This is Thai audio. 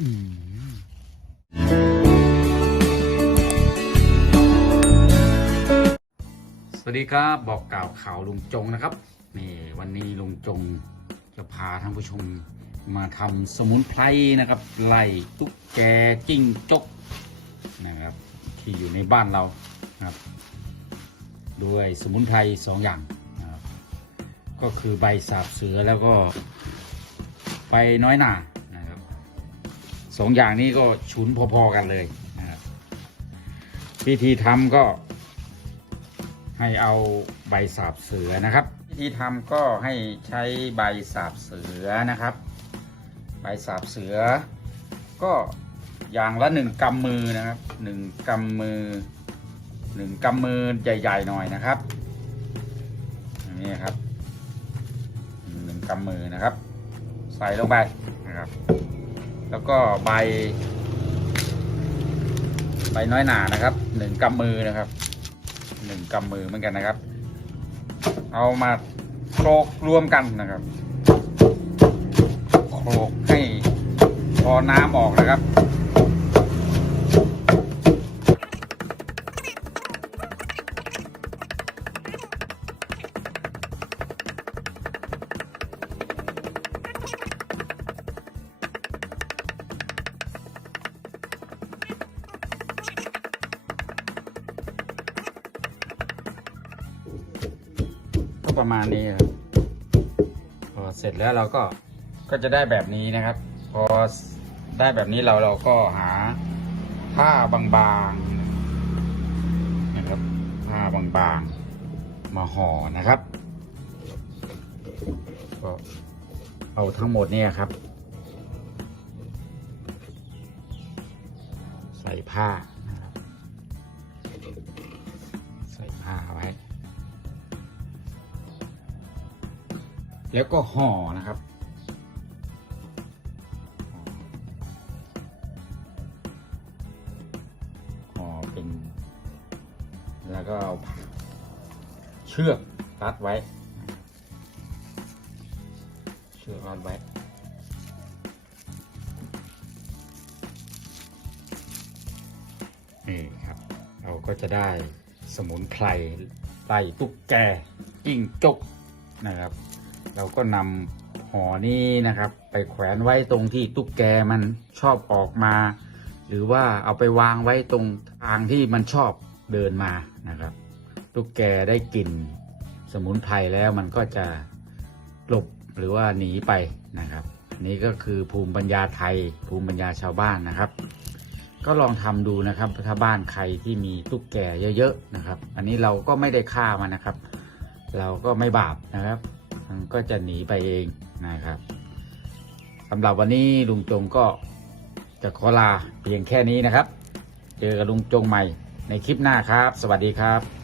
สวัสดีครับบอกกล่าวข่าวลุงจงนะครับนี่วันนี้ลุงจงจะพาท่านผู้ชมมาทำสมุนไพรนะครับไล่ตุ๊กแกจิ้งจกนะครับที่อยู่ในบ้านเรานะครับ ด้วยสมุนไพรสองอย่างนะครับก็คือใบสาบเสือแล้วก็ใบน้อยหนา สองอย่างนี้ก็ฉุนพอๆกันเลยนะครับวิธีทำก็ให้เอาใบสาบเสือนะครับ วิธีทำก็ให้ใช้ใบสาบเสือนะครับ ใบสาบเสือ ก็อย่างละหนึ่งกำมือนะครับหนึ่งกำมือหนึ่งกำมือใหญ่ ๆ หน่อยนะครับนี้ครับหนึ่งกำมือนะครับ ใส่ลงไปนะครับ แล้วก็ใบ ใบน้อยหนานะครับหนึ่งกำมือนะครับหนึ่งกำมือเหมือนกันนะครับ เอามาโคลกรวมกันนะครับโคลกให้พอน้ำออกนะครับ ประมาณนี้ครับพอเสร็จแล้วเราก็ก็จะได้แบบนี้นะครับ พอได้แบบนี้เราเราก็หาผ้าบางๆนะครับผ้าบางๆ มาห่อนะครับ ก็เอาทั้งหมดเนี่ยครับ ใส่ผ้าใส่ผ้าไว้ แล้วก็ห่อนะครับ ห่อเป็น แล้วก็เอาเชือกรัดไว้ เชือกรัดไว้นี่ครับ เราก็จะได้สมุนไพรไล่ตุ๊กแกจิ้งจกนะครับ เราก็นำห่อนี้นะครับ ไปแขวนไว้ตรงที่ตุ๊กแกมันชอบออกมา หรือว่าเอาไปวางไว้ตรงทางที่มันชอบเดินมานะครับ ตุ๊กแกได้กลิ่นสมุนไพรแล้วมันก็จะหลบหรือว่าหนีไปนะครับ นี่ก็คือภูมิปัญญาไทย ภูมิปัญญาชาวบ้านนะครับ ก็ลองทำดูนะครับถ้าบ้านใครที่มีตุ๊กแกเยอะๆนะครับ อันนี้เราก็ไม่ได้ฆ่ามันนะครับ เราก็ไม่บาปนะครับ มันก็จะหนีไปเองนะครับสำหรับวันนี้ลุงจงก็จะขอลาเพียงแค่นี้นะครับ เจอกับลุงจงใหม่ในคลิปหน้าครับ สวัสดีครับ